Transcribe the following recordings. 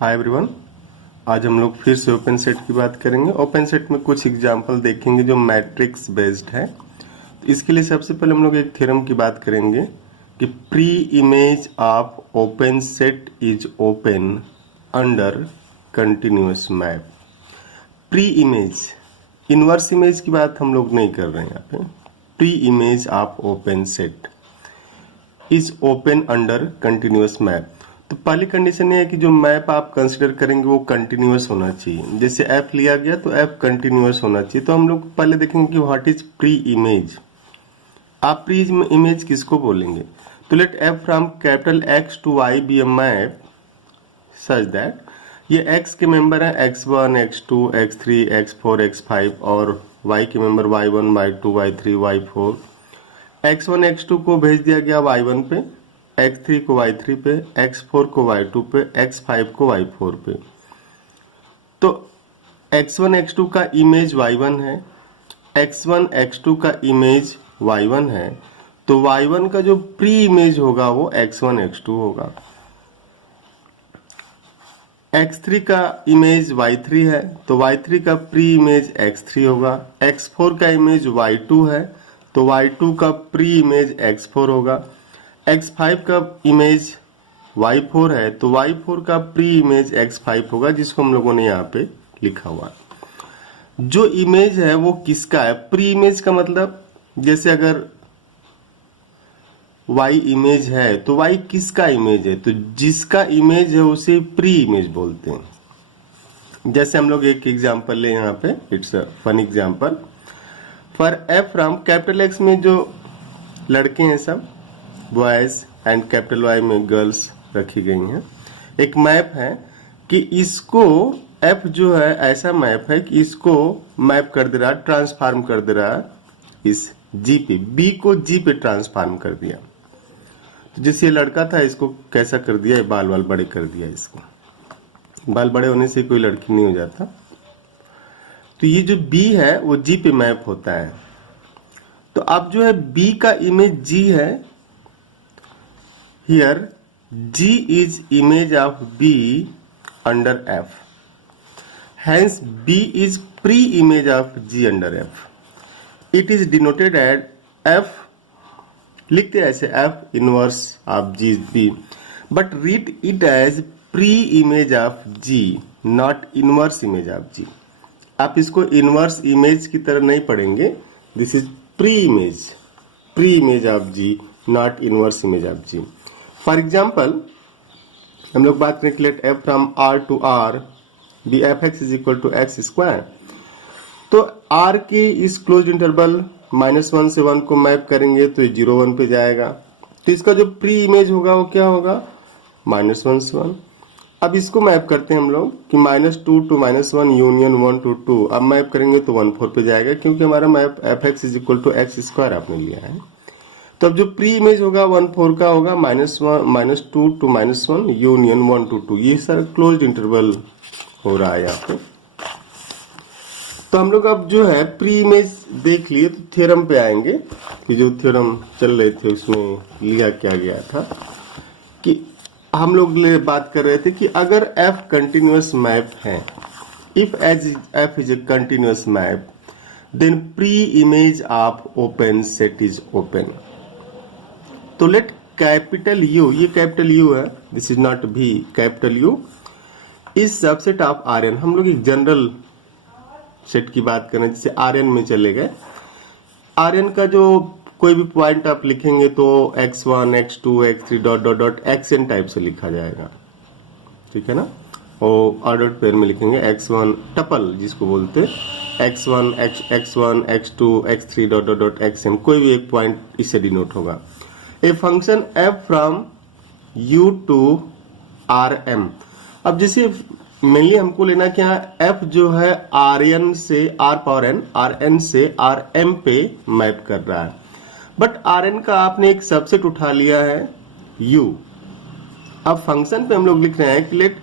Hi everyone, आज हम लोग फिर से ओपन सेट की बात करेंगे। ओपन सेट में कुछ एग्जांपल देखेंगे जो मैट्रिक्स बेस्ड है। तो इसके लिए सबसे पहले हम लोग एक थ्योरम की बात करेंगे कि pre image of open set is open under continuous map. Pre image, inverse image की बात हम लोग नहीं कर रहे हैं यहाँ पे। Pre image of open set is open under continuous map. तो पहली कंडीशन ये है कि जो मैप आप कंसिडर करेंगे वो कंटिन्यूअस होना चाहिए। जैसे एफ लिया गया तो एफ कंटिन्यूअस होना चाहिए। तो हम लोग पहले देखेंगे कि व्हाट इज प्री इमेज। आप प्री इमेज किसको बोलेंगे? तो let F from capital X to Y be a map such that ये एक्स के मेंबर है x1, x2, x3, x4, x5 और y के member y1, y2, y3, y4। x1, x2 को भेज दिया गया y1 पे, x3 को y3 पे, x4 को y2 पे, x5 को y4 पे। तो x1, x2 का इमेज y1 है, x1, x2 का इमेज y1 है। तो y1 का जो प्री इमेज होगा वो x1, x2 होगा। x3 का इमेज y3 है तो y3 का प्री इमेज x3 होगा। x4 का इमेज y2 है तो y2 का प्री इमेज x4 होगा। x5 का इमेज y4 है तो y4 का प्री इमेज x5 होगा, जिसको हम लोगों ने यहाँ पे लिखा हुआ है। जो इमेज है वो किसका है? प्री इमेज का मतलब जैसे अगर y इमेज है तो y किसका इमेज है? तो जिसका इमेज है उसे प्री इमेज बोलते हैं। जैसे हम लोग एक एग्जांपल ले यहाँ पे, it's a fun example. For F from capital X में जो लड़के हैं सब बॉयज एंड कैपिटल वाई में गर्ल्स रखी गई हैं। एक मैप है कि इसको एफ जो है ऐसा मैप है कि इसको मैप कर दे रहा, ट्रांसफॉर्म कर दे रहा इस जी पे, बी को जी पे ट्रांसफॉर्म कर दिया। तो जैसे ये लड़का था इसको कैसा कर दिया, बाल बाल बड़े कर दिया। इसको बाल बड़े होने से कोई लड़की नहीं हो जाता। तो ये जो बी है वो जी पे मैप होता है। तो अब जो है बी का इमेज जी है। Here G is image of B under F, hence B is pre image of G under F. It is denoted as F, लिखते हैं ऐसे F inverse of G B, but read it as pre image of G, not inverse image of G. आप इसको inverse image की तरह नहीं पढ़ेंगे। This is pre image of G, not inverse image of G. For example हम लोग बात करें, let F from R to R be F x is equal to X square. तो आर के इस क्लोज इंटरवल -1 से 1 को मैप करेंगे तो ये 0, 1 पे जाएगा। तो इसका जो प्री इमेज होगा वो क्या होगा? -1 से 1। अब इसको मैप करते हैं हम लोग कि -2 to -1 यूनियन 1 to 2। अब मैप करेंगे तो 1, 4 पे जाएगा, क्योंकि हमारा map F x is equal to X square आपने लिया है। तो अब जो प्री इमेज होगा 1, 4 का होगा -2 to -1 यूनियन 1 to 2। ये सर क्लोज इंटरवल हो रहा है यहाँ पे। तो हम लोग अब जो है प्री इमेज देख लिए, तो थ्योरम पे आएंगे कि जो थ्योरम चल रहे थे उसमें लिया क्या गया था कि हम लोग बात कर रहे थे कि अगर f कंटिन्यूअस मैप है, if f is a continuous map, then pre image of open set is open. तो लेट कैपिटल U, ये कैपिटल U है, दिस इज नॉट भी, capital U is subset of Rn। हम लोग एक general set की बात करें, जैसे Rn में चले गए। Rn का जो कोई भी पॉइंट आप लिखेंगे तो x1, x2, x3 dot dot dot xn type से लिखा जाएगा, ठीक है ना। और ऑर्डर्ड पेयर में लिखेंगे x1 टपल जिसको बोलते x1, x1, x2, x3 dot dot dot xn, कोई भी एक पॉइंट इससे डिनोट होगा। A function f from u to rm। अब जैसे मेनली हमको लेना क्या है, f जो है Rn से r पावर n, Rn से Rm पे मैप कर रहा है। बट Rn का आपने एक सबसेट उठा लिया है u। अब फंक्शन पे हम लोग लिख रहे हैं कि let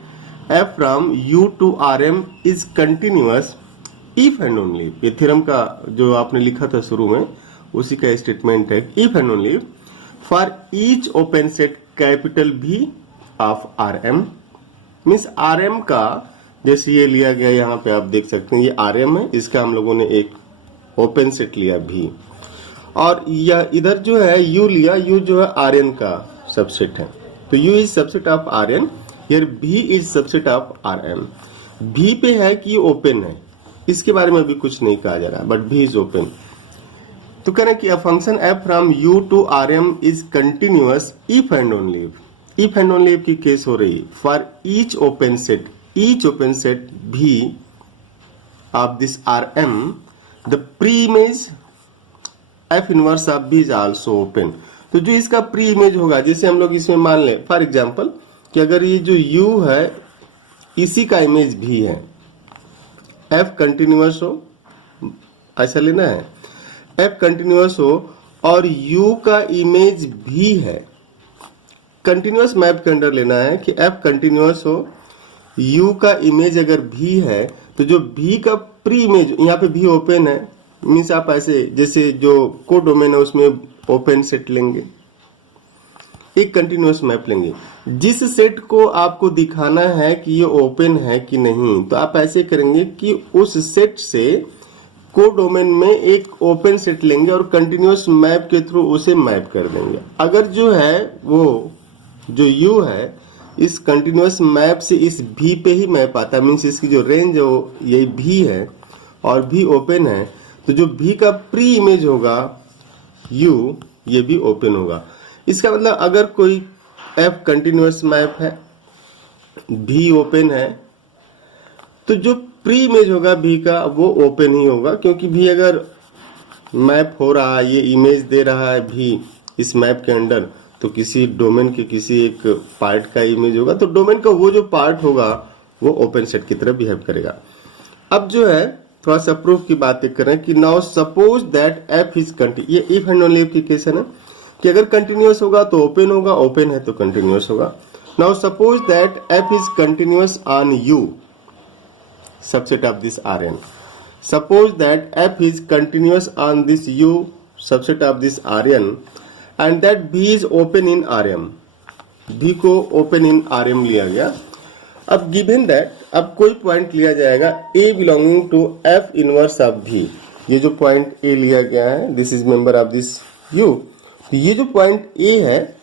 f from u to Rm is continuous if and only. ये थ्योरम का जो आपने लिखा था शुरू में उसी का स्टेटमेंट है, if and only for each open set capital V of Rm means RM का, जैसे ये लिया गया यहाँ पे आप देख सकते हैं, ये RM है, इसका हम लोगों ने एक ओपन सेट लिया भी, और यह इधर जो है U लिया, U जो है Rn का सबसेट है, तो U is subset of Rn, here V is subset of Rm। V पे है कि ये ओपन है, इसके बारे में अभी कुछ नहीं कहा जा रहा, बट V इज ओपन। तो कह रहे हैं कि a function f from U to Rm is continuous if and only if and only की केस हो रही for each open set V of this Rm the pre image f inverse of V is also open. तो जो इसका pre image होगा, जैसे हम लोग इसमें मान लें फॉर एग्जांपल कि अगर ये जो U है इसी का इमेज V है, f कंटिन्यूअस हो, ऐसा लेना है, f कंटिन्यूअस हो और U का इमेज V है, कंटिन्यूअस मैप के अंदर लेना है कि f कंटिन्यूअस हो, U का इमेज अगर V है, तो जो V का प्री इमेज, यहाँ पे V ओपन है, मीन्स आप ऐसे जैसे जो को डोमेन है उसमें ओपन सेट लेंगे, एक कंटिन्यूअस मैप लेंगे, जिस सेट को आपको दिखाना है कि ये ओपन है कि नहीं, तो आप ऐसे करेंगे कि उस सेट से को डोमेन में एक ओपन सेट लेंगे और कंटिन्यूअस मैप के थ्रू उसे मैप कर देंगे। अगर जो है वो जो U है इस कंटिन्यूअस मैप से इस V पे ही मैप आता है, मीन्स इसकी जो रेंज है वो ये V है और V ओपन है, तो जो V का प्री इमेज होगा U, ये भी ओपन होगा। इसका मतलब अगर कोई f कंटिन्यूअस मैप है, V ओपन है, तो जो प्री इमेज होगा V का वो ओपन ही होगा, क्योंकि V अगर मैप हो रहा है, ये इमेज दे रहा है V इस मैप के अंदर, तो किसी डोमेन के किसी एक पार्ट का इमेज होगा, तो डोमेन का वो जो पार्ट होगा वो ओपन सेट की तरह बिहेव करेगा। अब जो है थोड़ा सा प्रूफ की बातें करें कि now suppose that f is continuous, ये इफ एंड ओनली की केस है ना, कि अगर कंटिन्यूअस होगा तो ओपन होगा, ओपन है तो कंटिन्यूअस होगा। Now suppose that f is continuous on U, subset of this Rn। Suppose that f is continuous on this U, subset of this Rn, and that V is open in Rm, V को open in Rm लिया गया। अब given that, अब कोई point लिया जाएगा A belonging to f inverse of V, ये जो पॉइंट A लिया गया है, this is member of this U, तो ये जो पॉइंट A है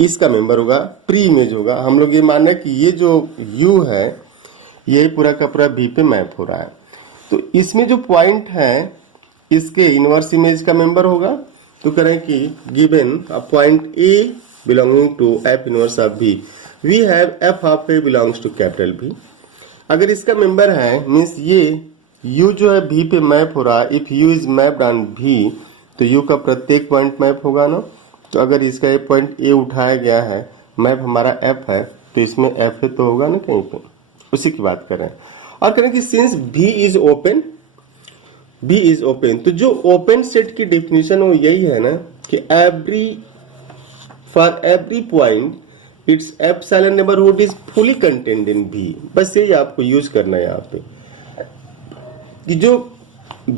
इसका मेंबर होगा, प्री इमेज होगा। हम लोग ये मान रहे हैं कि ये जो U है ये पूरा का पूरा V पे मैप हो रहा है, तो इसमें जो पॉइंट है इसके इनवर्स इमेज का मेंबर होगा। तो करें कि given a point A belonging to f inverse of V, we have f of A belongs to capital V। अगर इसका मेंबर है, मीन्स ये U जो है V पे मैप हो रहा है, if U is mapped on V, तो U का प्रत्येक पॉइंट मैप होगा ना। तो अगर इसका ये पॉइंट A उठाया गया है, मैप हमारा F है, तो इसमें F है तो होगा ना कहीं पे, उसी की बात करें। और करें कि since V is open, V is open, तो जो ओपन सेट की डेफिनेशन वो यही है ना कि for every point it's epsilon neighbourhood is fully contained in V। बस यही आपको यूज करना है यहाँ पे कि जो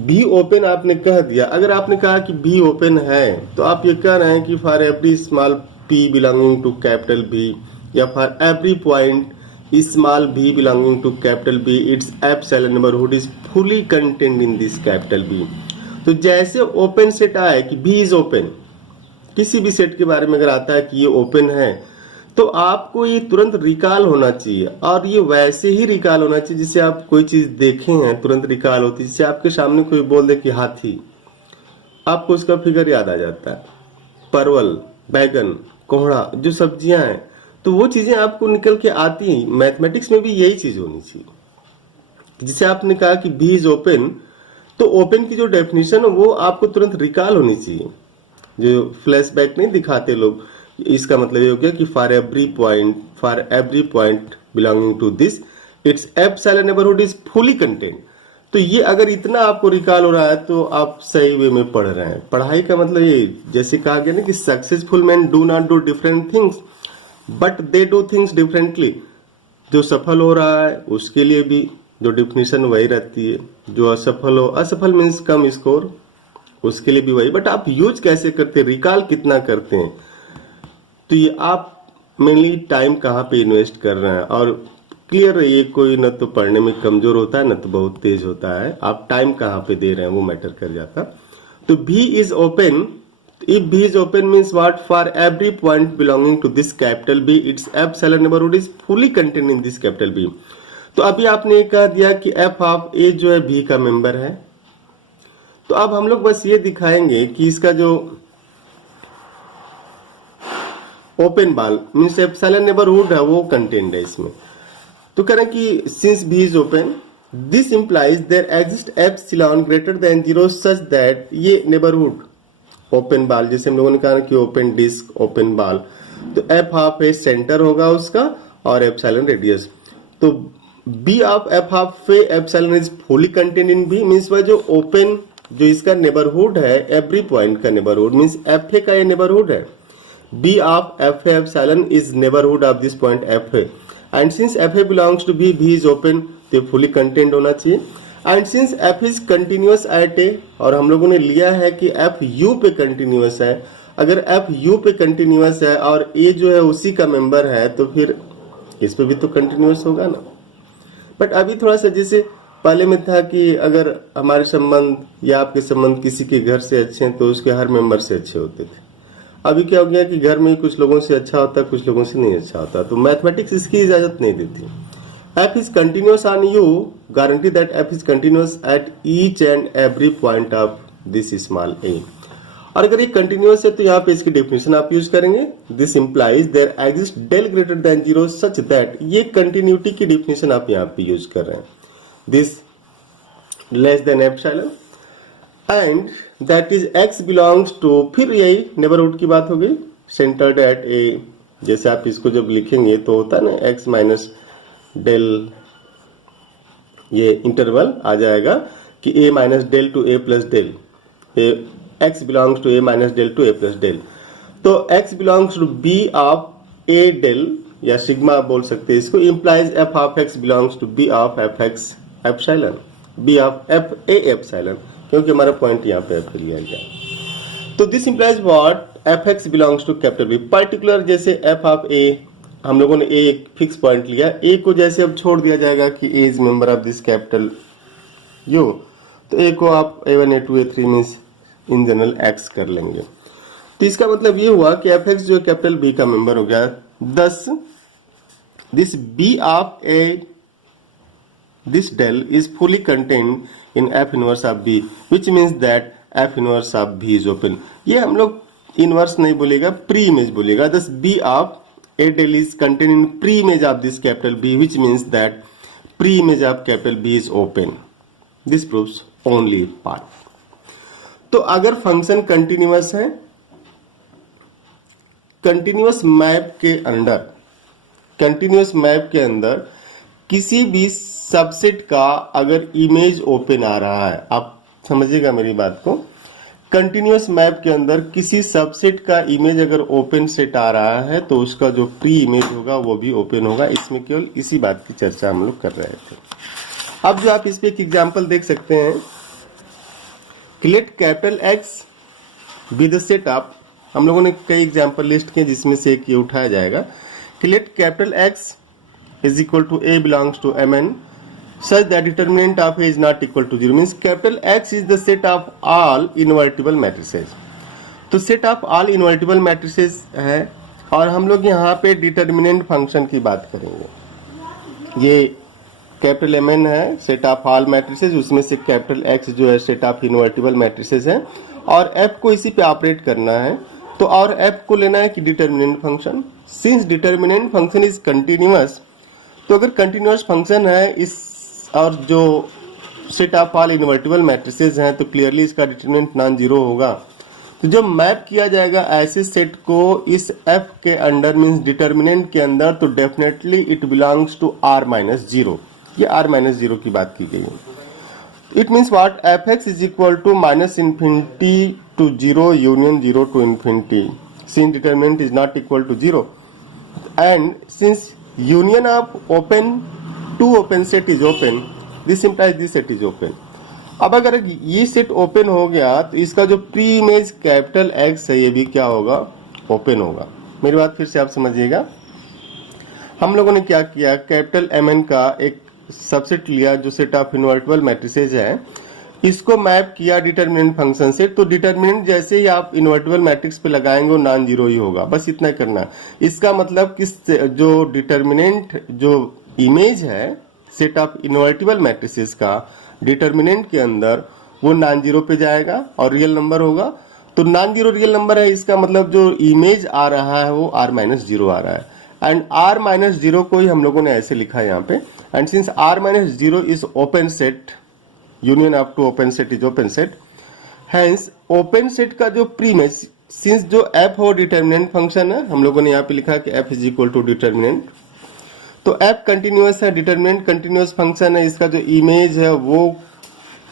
V ओपन आपने कह दिया। अगर आपने कहा कि V ओपन है तो आप ये कह रहे हैं कि for every small p belonging to capital V, या for every point small v belonging to capital B its epsilon neighbourhood is fully contained in this capital B। तो जैसे ओपन सेट आए कि V इज ओपन, किसी भी set के बारे में अगर आता है कि ये ओपन है, तो आपको ये तुरंत रिकॉल होना चाहिए, और ये वैसे ही रिकॉल होना चाहिए जिससे आप कोई चीज देखे हैं तुरंत रिकॉल होती है। जैसे आपके सामने कोई बोल दे कि हाथी, आपको उसका फिगर याद आ जाता है, परवल, बैगन, कोहड़ा, जो सब्जियां हैं, तो वो चीजें आपको निकल के आती हैं। मैथमेटिक्स में भी यही चीज होनी चाहिए। जिसे आपने कहा कि V इज ओपन, तो ओपन की जो डेफिनेशन है वो आपको तुरंत रिकॉल होनी चाहिए, जो फ्लैशबैक नहीं दिखाते लोग। इसका मतलब ये हो गया कि for every point belonging to this its epsilon neighbourhood is fully contained. तो ये अगर इतना आपको रिकॉल हो रहा है तो आप सही वे में पढ़ रहे हैं। पढ़ाई का मतलब ये, जैसे कहा गया ना कि successful man do not do different things but they do things differently. जो सफल हो रहा है उसके लिए भी जो डिफिनेशन वही रहती है, जो असफल हो, असफल मीन्स कम स्कोर, उसके लिए भी वही। बट आप यूज कैसे करते हैं, रिकॉल कितना करते हैं, तो ये आप मेनली टाइम कहाँ पे इन्वेस्ट कर रहे हैं। और क्लियर रहिए, कोई न तो पढ़ने में कमजोर होता है न तो बहुत तेज होता है, आप टाइम कहाँ पे दे रहे हैं वो मैटर कर जाता। तो B is open, if B is open means what? For every point belonging to this capital B, its epsilon neighborhood is fully contained in this capital B। तो अभी आपने ये कह दिया कि f ऑफ A जो है B का मेंबर है। तो अब हम लोग बस ये दिखाएंगे कि इसका जो ओपन बाल मीन्स एप्सिलॉन नेबरहुड है वो कंटेन्ड है इसमें। तो कह रहे हैं कि since B is open this implies there exist epsilon greater than 0 such that ये नेबरहुड ओपन बाल, जैसे हम लोगों ने कहा कि ओपन डिस्क ओपन बाल, तो एफ ऑफ ए सेंटर होगा उसका और एप्सिलॉन रेडियस। तो B of F of A epsilon is fully contained in B means वह जो ओपन जो इसका नेबरहुड है एवरी पॉइंट का नेबरहुड मींस एफ ए का ये नेबरहुड है। B of F A epsilon is neighbourhood of this point F A and since F A belongs to B, B is open, तो fully contained होना चाहिए। And since F is continuous eight ए, और हम लोगों ने लिया है कि एफ यू पे कंटिन्यूअस है, अगर एफ यू पे कंटिन्यूअस है और ए जो है उसी का मेंबर है तो फिर इस पे भी तो कंटिन्यूअस होगा ना। बट अभी थोड़ा सा जैसे पहले में था कि अगर हमारे संबंध या आपके संबंध किसी के घर से अच्छे हैं तो उसके हर मेंबर से अच्छे होते थे। अभी क्या हो गया कि घर में कुछ लोगों से अच्छा होता है, कुछ लोगों से नहीं अच्छा होता, तो मैथमेटिक्स इसकी इजाजत नहीं देती। f is continuous on U, guarantee that f is continuous at each and every point of this small a। और अगर ये कंटिन्यूअस है तो यहाँ पे इसकी डेफिनेशन आप यूज करेंगे, this implies there exist del greater than 0 such that, ये कंटिन्यूटी की डेफिनेशन आप यहाँ पे यूज कर रहे हैं, this less than epsilon and that is x belongs to, फिर यही नेबरहुड की बात हो गई, सेंटर्ड एट a। जैसे आप इसको जब लिखेंगे तो होता है ना x माइनस डेल, ये इंटरवल आ जाएगा कि a minus del to a plus del, x belongs to a minus del to a plus del. तो x belongs to b of a del या सिग्मा बोल सकते हैं इसको, implies f of x belongs to b of f x epsilon, b of f a epsilon, क्योंकि हमारा point यहाँ पे f लिया गया। तो this implies what? f x belongs to capital B, particular जैसे f ऑफ a, हम लोगों ने ए एक फिक्स पॉइंट लिया, ए को जैसे अब छोड़ दिया जाएगा कि A is member of this capital U, तो ए को आप a1 a2 a3 means in general x कर लेंगे। तो इसका मतलब ये हुआ कि एफ एक्स जो कैपिटल बी का मेंबर हो गया। Thus this b of a this del is fully contained in f inverse of b which means that f inverse of b is open. ये हम लोग इनवर्स नहीं बोलेगा, प्री इमेज बोलेगा। Thus b of A del is contained in pre-image of this capital B, which means that pre-image of capital B is open. This proves only part. तो अगर function continuous है, continuous map के अंदर किसी भी subset का अगर image open आ रहा है, आप समझिएगा मेरी बात को, कंटिन्यूअस मैप के अंदर किसी सबसेट का इमेज अगर ओपन सेट आ रहा है तो उसका जो प्री इमेज होगा वो भी ओपन होगा। इसमें केवल इसी बात की चर्चा हम लोग कर रहे थे। अब जो आप इस पे एक एग्जांपल देख सकते हैं, late capital X be the set of, हम लोगों ने कई एग्जांपल लिस्ट किए जिसमें से एक ये उठाया जाएगा कि let capital X is equal to A belongs to Mn such that determinant of A is not equal to 0 means capital X is the set of all invertible matrices। तो set of all invertible matrices है और हम लोग यहाँ पे determinant function की बात करेंगे। ये कैपिटल Mn है सेट ऑफ ऑल मैट्रिसेस, उसमें से कैपिटल X जो है सेट ऑफ इनवर्टिबल मैट्रिसेस है और F को इसी पे ऑपरेट करना है। तो और F को लेना है कि determinant function. Since determinant function is continuous, तो अगर कंटिन्यूअस फंक्शन है इस और जो set of all invertible matrices हैं तो क्लियरली इसका डिटरमिनेंट नॉन जीरो होगा। तो जब मैप किया जाएगा ऐसे सेट को इस F के अंडर मींस डिटर्मिनेंट के अंदर, तो definitely it belongs to R minus zero. ये R माइनस जीरो की बात की गई है। It means what? F x is equal to minus infinity to zero union zero to infinity, since determinant is not equal to zero and since union of open to open set is open, this implies this set is open. अब अगर ये set open हो गया तो इसका जो pre image capital X है ये भी क्या होगा? ओपन होगा। मेरी बात फिर से आप समझिएगा, हम लोगों ने क्या किया, कैपिटल MN का एक सबसेट लिया जो सेट ऑफ इनवर्टिबल मैट्रिसेज है, इसको मैप किया डिटर्मिनेंट फंक्शन से। तो डिटर्मिनेंट जैसे ही आप इनवर्टिबल मैट्रिक्स पे लगाएंगे वो नॉन जीरो ही होगा, बस इतना ही करना। इसका मतलब किस जो डिटर्मिनेंट जो इमेज है सेट ऑफ इनवर्टिबल मैट्रिसेस का डिटर्मिनेंट के अंदर वो नॉन जीरो पे जाएगा और रियल नंबर होगा। तो नॉन जीरो रियल नंबर है, इसका मतलब जो इमेज आ रहा है वो r-0 आ रहा है। एंड r-0 को ही हम लोगों ने ऐसे लिखा है यहाँ पे। And since r-0 is open set, union of two open set is open set, hence open set का जो प्री इमेज, सिंस जो f हो डिटर्मिनेंट फंक्शन है, हम लोगों ने यहाँ पे लिखा कि f is equal to determinant, तो f कंटिन्यूअस है, डिटर्मिनेंट कंटिन्यूअस फंक्शन है, इसका जो इमेज है वो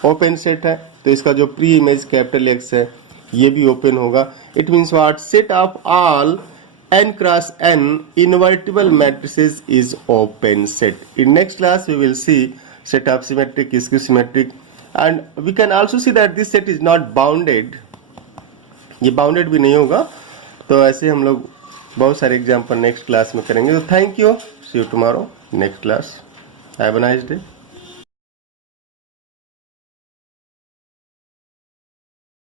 ओपन सेट है, तो इसका जो प्री इमेज कैपिटल X है ये भी ओपन होगा। It means what, set of all n cross n invertible matrices is open set. In next class we will see set of symmetric, skew symmetric, and we can also see that this set is not bounded, ये bounded भी नहीं होगा। तो ऐसे हम लोग बहुत सारे एग्जाम्पल नेक्स्ट क्लास में करेंगे। तो thank you, see you tomorrow next class, have a nice day.